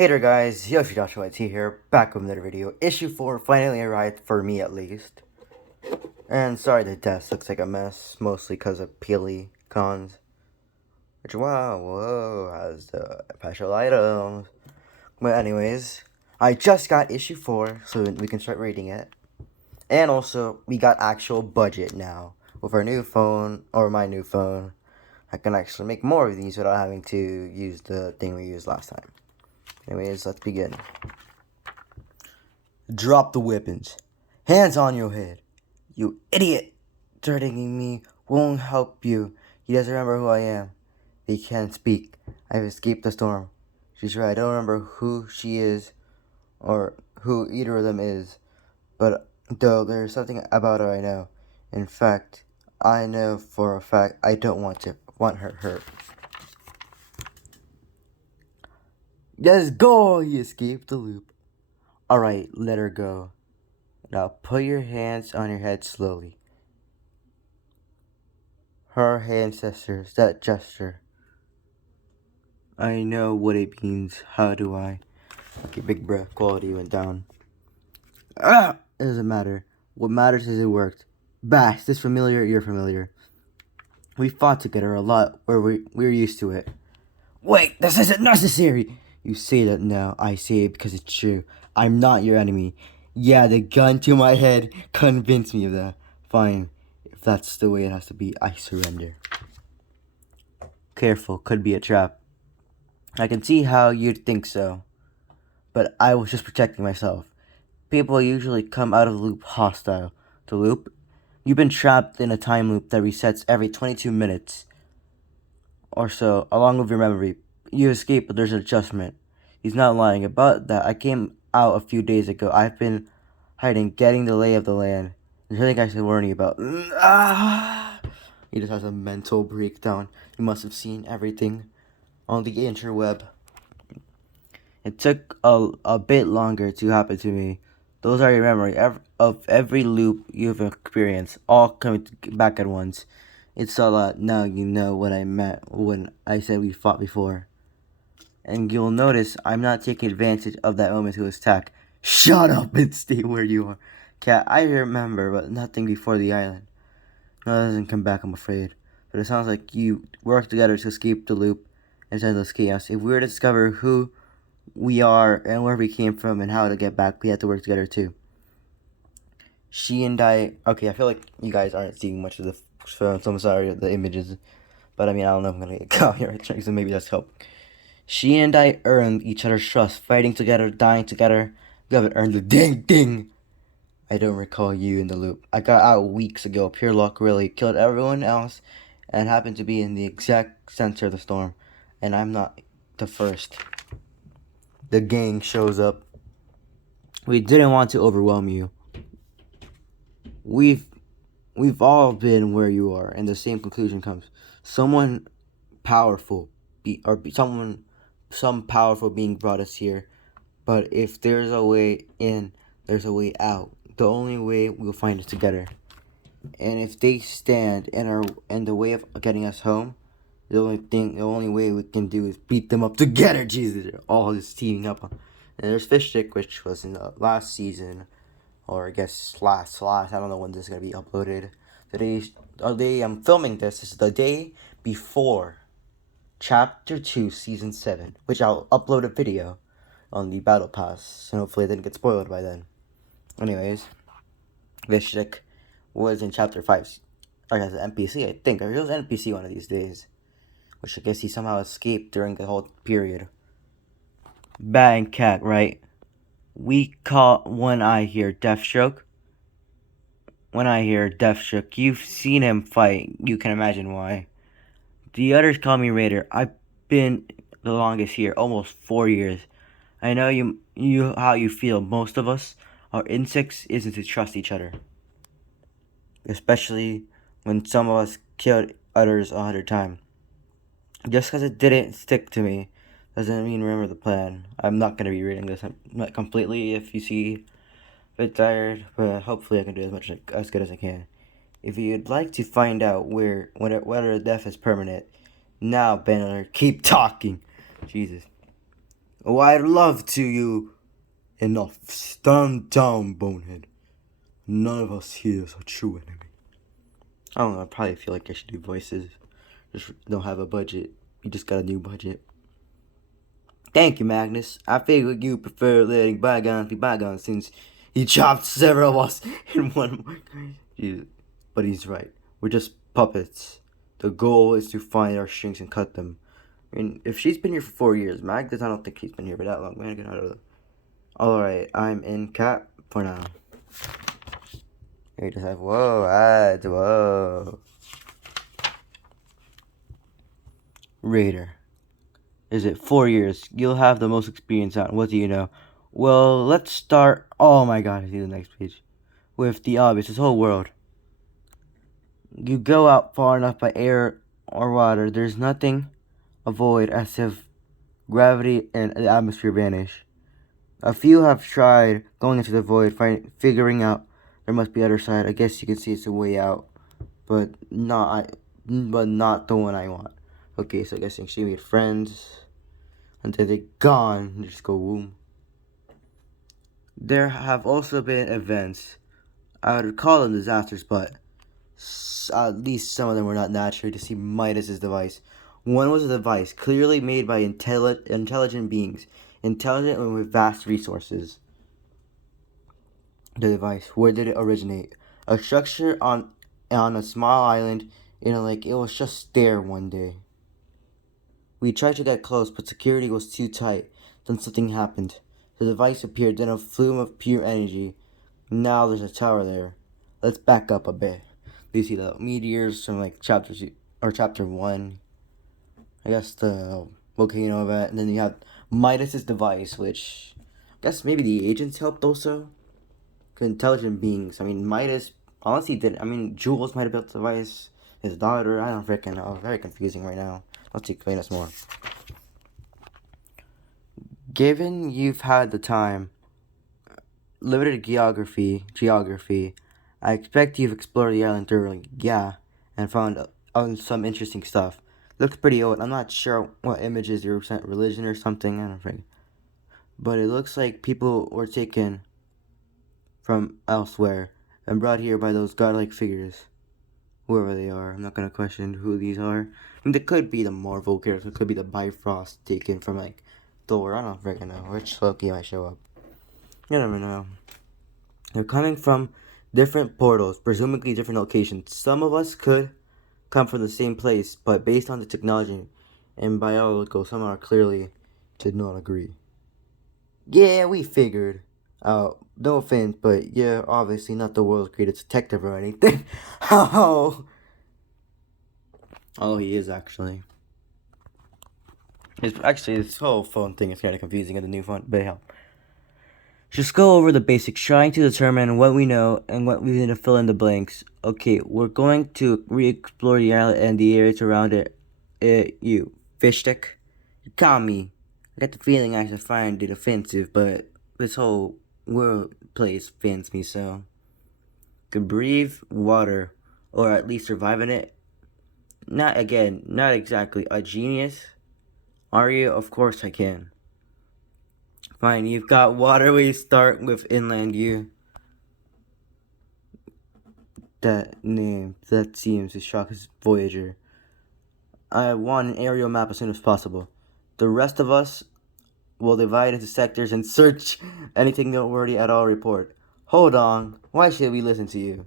Hey there guys, Yoshi Joshua T here, back with another video. Issue 4 finally arrived, for me at least. And sorry the desk looks like a mess, mostly because of Peely cons. Which, wow, whoa, has the special items. But anyways, I just got issue 4, so we can start reading it. And also, we got actual budget now. With our new phone, or my new phone, I can actually make more of these without having to use the thing we used last time. Anyways, let's begin. Drop the weapons. Hands on your head. You idiot! Threatening me won't help you. He doesn't remember who I am. He can't speak. I've escaped the storm. She's right. I don't remember who she is or who either of them is. But though there's something about her I know. In fact, I know for a fact I don't want her hurt. Let's go! He escaped the loop. Alright, let her go. Now put your hands on your head slowly. Her ancestors, that gesture. I know what it means. How do I? Okay, big breath. Quality went down. Ah! It doesn't matter. What matters is it worked. Bash, this familiar, you're familiar. We fought together a lot where we're used to it. Wait, this isn't necessary! You say that now. I say it because it's true. I'm not your enemy. Yeah, the gun to my head convinced me of that. Fine. If that's the way it has to be, I surrender. Careful, could be a trap. I can see how you'd think so. But I was just protecting myself. People usually come out of the loop hostile. The loop? You've been trapped in a time loop that resets every 22 minutes or so, along with your memory. You escape, but there's an adjustment. He's not lying about that. I came out a few days ago. I've been hiding, getting the lay of the land. There's nothing I should worry about. He just has a mental breakdown. He must have seen everything on the interweb. It took a bit longer to happen to me. Those are your memory of every loop you've experienced, all coming back at once. It's a lot. Now you know what I meant when I said we fought before. And you'll notice I'm not taking advantage of that moment to attack. Shut up and stay where you are. Cat, I remember, but nothing before the island. No, it doesn't come back, I'm afraid. But it sounds like you work together to escape the loop and endless chaos. If we were to discover who we are and where we came from and how to get back, we have to work together too. She and I... Okay, I feel like you guys aren't seeing much of the film, so I'm sorry the images. But I mean, I don't know if I'm going to get copyright strikes, so maybe that's help. She and I earned each other's trust, fighting together, dying together. We haven't earned the ding. I don't recall you in the loop. I got out weeks ago. Pure luck, really. Killed everyone else and happened to be in the exact center of the storm. And I'm not the first. The gang shows up. We didn't want to overwhelm you. We've all been where you are, and the same conclusion comes. Someone powerful, some powerful being brought us here. But if there's a way in, there's a way out. The only way we'll find is together. And if they stand in the way of getting us home, the only way we can do is beat them up together. Jesus, they're all just teaming up. And there's Fish Stick, which was in the last season, or I guess last. I don't know when this is gonna be uploaded. The day I'm filming this is the day before Chapter 2, Season 7, which I'll upload a video on the Battle Pass, and hopefully it didn't get spoiled by then. Anyways, Vishnik was in Chapter 5, like as an NPC, I think. Or he was an NPC one of these days, which I guess he somehow escaped during the whole period. Bat and Cat, right? We call one eye here Deathstroke. When I hear Deathstroke, you've seen him fight. You can imagine why. The others call me Raider. I've been the longest here, almost 4 years. I know you how you feel. Most of us, our instincts isn't to trust each other. Especially when some of us killed others 100 times. Just because it didn't stick to me doesn't mean remember the plan. I'm not going to be reading this completely if you see a bit tired, but hopefully I can do as good as I can. If you'd like to find out whether death is permanent, now Banner, keep talking. Jesus. Oh, I'd love to, you. Enough. Stand down, bonehead. None of us here is a true enemy. I don't know, I probably feel like I should do voices. Just don't have a budget. We just got a new budget. Thank you, Magnus. I figured you prefer letting bygones be bygones since he chopped several of us in one. But he's right. We're just puppets. The goal is to find our strings and cut them. I mean, if she's been here for 4 years, Magnus, I don't think she's been here for that long. Man, get out of the. Alright, I'm in cap for now. We just have whoa ads, whoa. Raider. Is it 4 years? You'll have the most experience on. What do you know? Well, let's start. Oh my god, I see the next page. With the obvious, this whole world. You go out far enough by air or water, there's nothing. A void, as if gravity and the atmosphere vanish. A few have tried going into the void, figuring out there must be other side. I guess you can see it's a way out, but not the one I want. Okay, so I guess she made friends until they're gone. Just go boom. There have also been events. I would call them disasters, but at least some of them were not natural. To see Midas's device. One was a device clearly made by intelligent beings, intelligent and with vast resources. The device, where did it originate? A structure on a small island in a lake. It was just there one day. We tried to get close, but security was too tight. Then something happened. The device appeared, then a flume of pure energy. Now there's a tower there. Let's back up a bit. You see the meteors from like chapter 1. I guess the volcano event, and then you have Midas's device, which I guess maybe the agents helped also. Intelligent beings. I mean, Midas honestly did. I mean, Jules might have built the device. His daughter. I don't freaking know. Very confusing right now. Let's explain us more. Given you've had the time, limited geography, I expect you've explored the island thoroughly. Yeah, and found some interesting stuff. Looks pretty old. I'm not sure what images you represent, religion or something. I don't think. But it looks like people were taken from elsewhere and brought here by those godlike figures. Whoever they are, I'm not gonna question who these are. I mean, they could be the Marvel characters. It could be the Bifrost taken from like Thor. I don't freaking know which Loki might show up. You never know. They're coming from different portals, presumably different locations. Some of us could come from the same place, but based on the technology and biological, some are clearly did not agree. Yeah, we figured. No offense, but yeah, obviously not the world's greatest detective or anything. Oh, he is actually. This whole phone thing is kind of confusing in the new font, but hell. Just go over the basics, trying to determine what we know and what we need to fill in the blanks. Okay, we're going to re-explore the island and the areas around it. You, fish stick? You caught me. I got the feeling I should find it offensive, but this whole world place offends me, so. Can breathe water, or at least survive in it. Not exactly a genius. Are you? Of course I can. Fine, you've got waterways start with inland you. That name, that seems to shock his Voyager. I want an aerial map as soon as possible. The rest of us will divide into sectors and search anything noteworthy at all report. Hold on, why should we listen to you?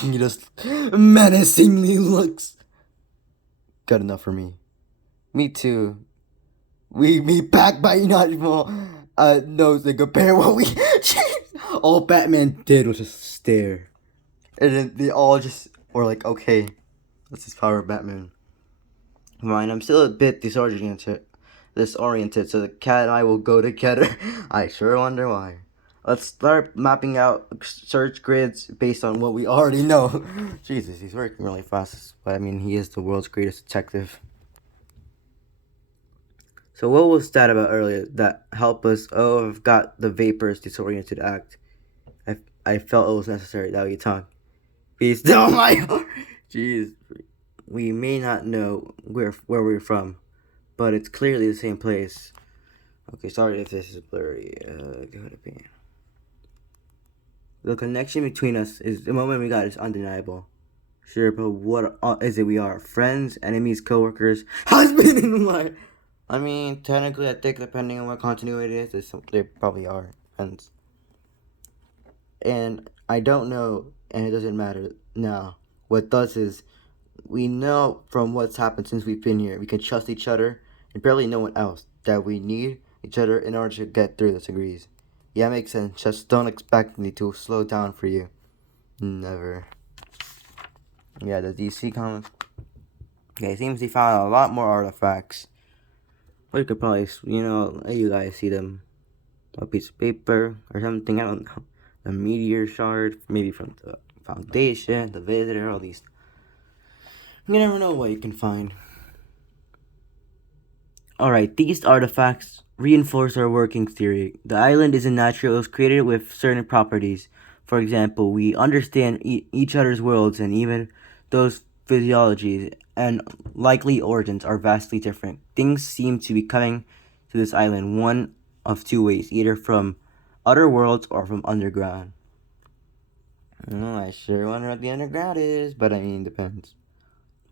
You just menacingly looks. Good enough for me. Me too. We meet back by not even nose and compare what we. All Batman did was just stare. And then they all just were like, okay, that's his power of Batman. Fine, I'm still a bit disoriented, so the cat and I will go together. I sure wonder why. Let's start mapping out search grids based on what we already know. Jesus, he's working really fast, but I mean, he is the world's greatest detective. So what was that about earlier that helped us? Oh, I've got the vapors disoriented act. I felt it was necessary that we talk. Be still my heart. Jeez. We may not know where we're from, but it's clearly the same place. Okay, sorry if this is blurry. Could it be? The connection between us is the moment we got is undeniable. Sure, but what is it we are? Friends, enemies, coworkers, husband and wife. I mean, technically, I think depending on what continuity it is, they probably are friends. And I don't know, and it doesn't matter now. What does is, we know from what's happened since we've been here, we can trust each other and barely no one else. That we need each other in order to get through this agrees. Yeah, makes sense. Just don't expect me to slow down for you. Never. Yeah, the DC comics. Okay, it seems he found a lot more artifacts. Or you could probably, you guys see them. A piece of paper or something, I don't know. A meteor shard, maybe from the Foundation, the Visitor, all these. You never know what you can find. Alright, these artifacts reinforce our working theory. The island isn't natural, it was created with certain properties. For example, we understand each other's worlds, and even those physiologies and likely origins are vastly different. Things seem to be coming to this island one of two ways, either from other worlds or from underground. I sure wonder what the underground is, but I mean, depends.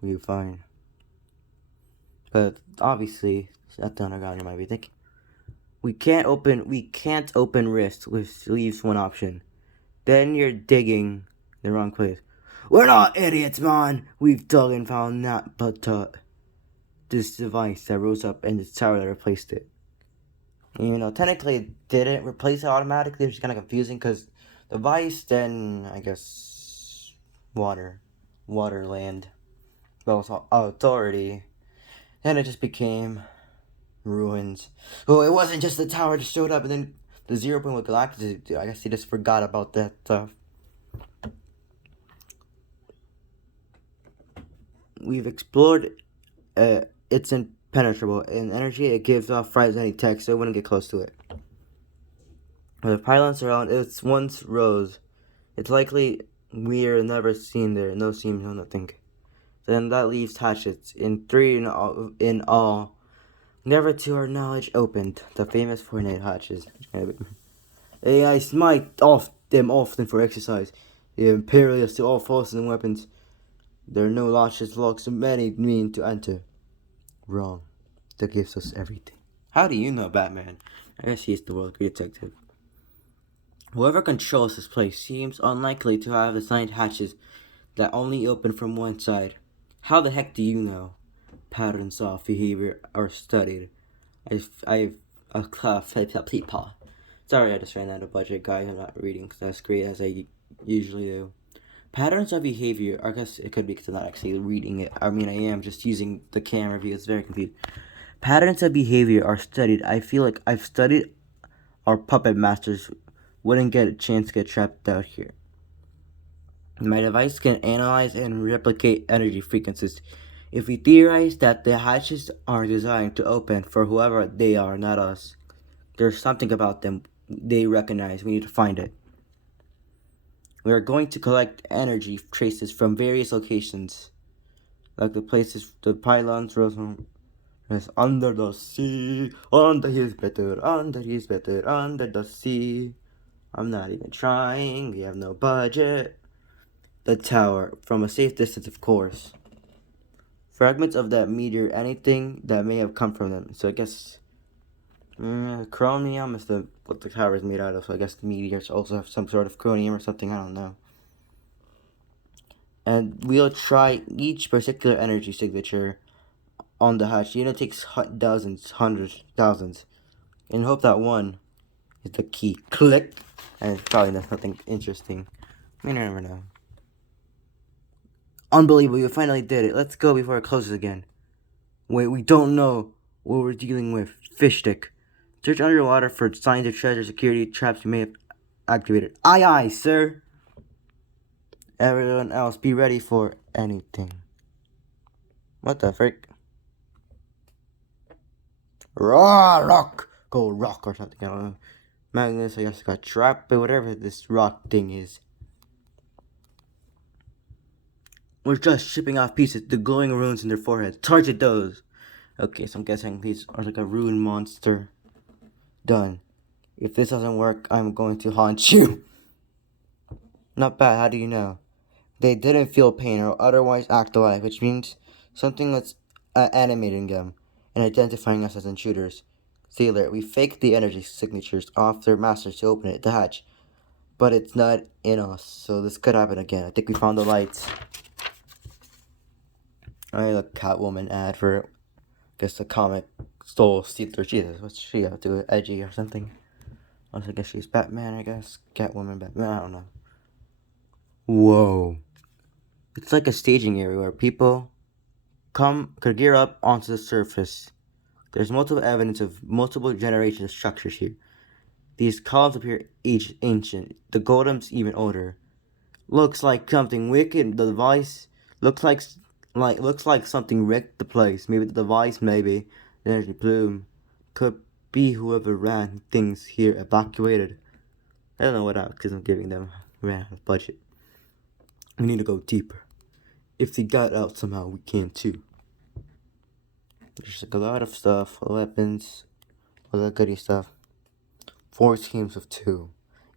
We find. But obviously, at the underground, you might be thinking. We can't open rift, which leaves one option. Then you're digging the wrong place. We're not idiots, man. We've dug and found that, but this device that rose up and the tower that replaced it. Technically it didn't replace it automatically, which is kind of confusing because the device, then I guess water, land, well, authority. Then it just became ruins. Oh, it wasn't just the tower just showed up and then the 0 point with Galactus. I guess he just forgot about that stuff. We've explored. It's impenetrable. In energy, it gives off frightens any tech, so it wouldn't get close to it. When the pylons around, it once rose. It's likely we're never seen there. No seems, no nothing. Then that leaves hatchets. In 3 in all. Never to our knowledge opened. The famous Fortnite hatches. AI smite off them often for exercise. The imperialists to all forces and weapons. There are no latches, locks, and many mean to enter. Wrong. That gives us everything. How do you know Batman? I guess he's the world detective. Whoever controls this place seems unlikely to have assigned hatches that only open from one side. How the heck do you know? Patterns of behavior are studied. I've a class. Sorry, I just ran out of budget, guys. I'm not reading as great as I usually do. Patterns of behavior. I guess it could be because I'm not actually reading it. I mean, I am just using the camera view. It's very confused. Patterns of behavior are studied. I feel like I've studied our puppet masters wouldn't get a chance to get trapped out here. My device can analyze and replicate energy frequencies. If we theorize that the hatches are designed to open for whoever they are, not us, there's something about them they recognize. We need to find it. We are going to collect energy traces from various locations, like the places, the pylons, under the sea, under his better, under the sea. I'm not even trying, we have no budget. The tower, from a safe distance, of course. Fragments of that meteor, anything that may have come from them. So I guess chromium is what the tower is made out of. So I guess the meteors also have some sort of chromium or something. I don't know. And we'll try each particular energy signature on the hatch. It takes dozens, hundreds, thousands, and hope that one is the key. Click, and it's probably nothing interesting. You never know. Unbelievable! You finally did it. Let's go before it closes again. Wait, we don't know what we're dealing with. Fish stick. Search underwater for signs of treasure, security traps you may have activated. Aye, aye, sir. Everyone else, be ready for anything. What the frick? Rock! Go rock or something, I don't know. Magnus, I guess, got trapped, but whatever this rock thing is. We're just shipping off pieces, the glowing runes in their foreheads. Target those! Okay, so I'm guessing these are like a rune monster. Done. If this doesn't work, I'm going to haunt you. Not bad, how do you know? They didn't feel pain or otherwise act alive, which means something was animating them and identifying us as intruders. Sailor, we faked the energy signatures off their masters to open it, the hatch. But it's not in us, so this could happen again. I think we found the lights. I a Catwoman ad for, guess the comic stole Steeler. Jesus, what's she up to? Edgy or something? I guess she's Batman, I guess. Catwoman, Batman, I don't know. Whoa. It's like a staging area where people could gear up onto the surface. There's multiple evidence of multiple generations of structures here. These columns appear ancient. The golem's even older. Looks like something wicked. The device looks like something wrecked the place. Maybe the device, maybe the energy plume. Could be whoever ran things here evacuated. I don't know what else because I'm giving them ran out of budget. We need to go deeper. If they got out somehow, we can too. There's like a lot of stuff, weapons, all that goody stuff. 4 teams of 2.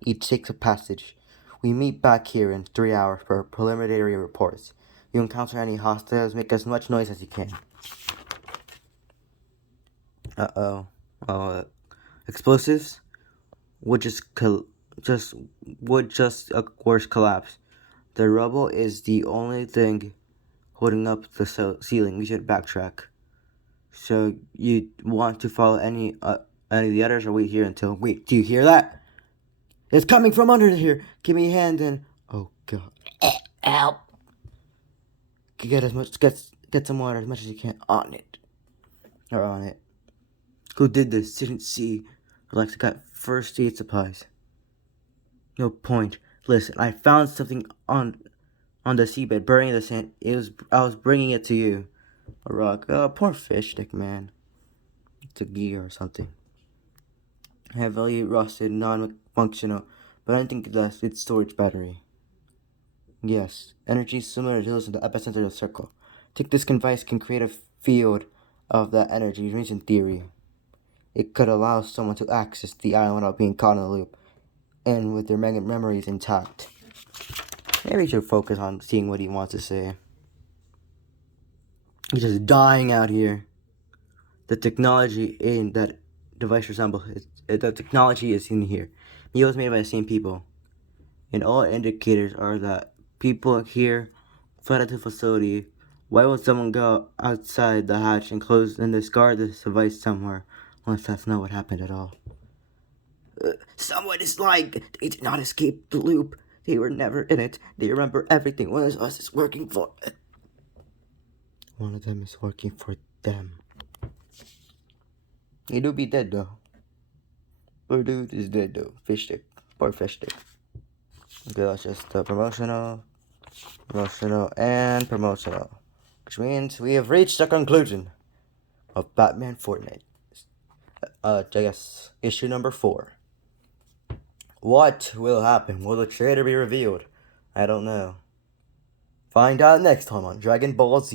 Each takes a passage. We meet back here in 3 hours for preliminary reports. You encounter any hostiles, make as much noise as you can. Uh-oh. Explosives would just of course collapse. The rubble is the only thing holding up the ceiling. We should backtrack. So you want to follow any of the others, or wait here until... Wait, do you hear that? It's coming from under here. Give me a hand and... Oh god. Help! Get some water as much as you can on it. Or on it. Who did this? Didn't see. Alexa got first aid supplies. No point. Listen, I found something on the seabed, burning the sand. I was bringing it to you. A rock. Oh, poor fish stick, man. It's a gear or something. Heavily rusted, non-functional, but I think that's its storage battery. Yes, energy similar to those in the epicenter of the circle. Think this device can create a field of that energy, in theory. It could allow someone to access the island without being caught in the loop, and with their memories intact. Maybe we should focus on seeing what he wants to say. He's just dying out here. The technology in that device resembles the technology is in here. It was made by the same people. And all indicators are that people here flooded the facility. Why would someone go outside the hatch and close and discard this device somewhere? Unless that's not what happened at all. Someone is lying. They did not escape the loop. They were never in it. They remember everything. One of us is working for it. One of them is working for them. He do be dead though. Poor dude is dead though. Fish stick. Poor fish stick. Okay, that's just promotional, and promotional. Which means we have reached the conclusion of Batman Fortnite. I guess issue number 4. What will happen? Will the traitor be revealed? I don't know. Find out next time on Dragon Ball Z.